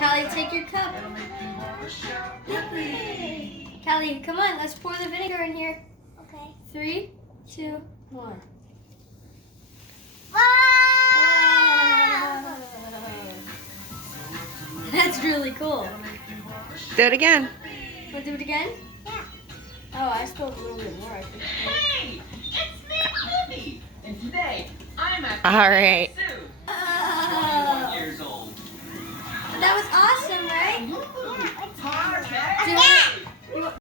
Callie, take your cup. Callie, come on, let's pour the vinegar in here. Okay. 3, 2, 1. Wow! That's really cool. Do it again. Want to do it again? Yeah. Oh, I spilled a little bit more, I think. Hey, it's me, Libby, and today I'm at All right.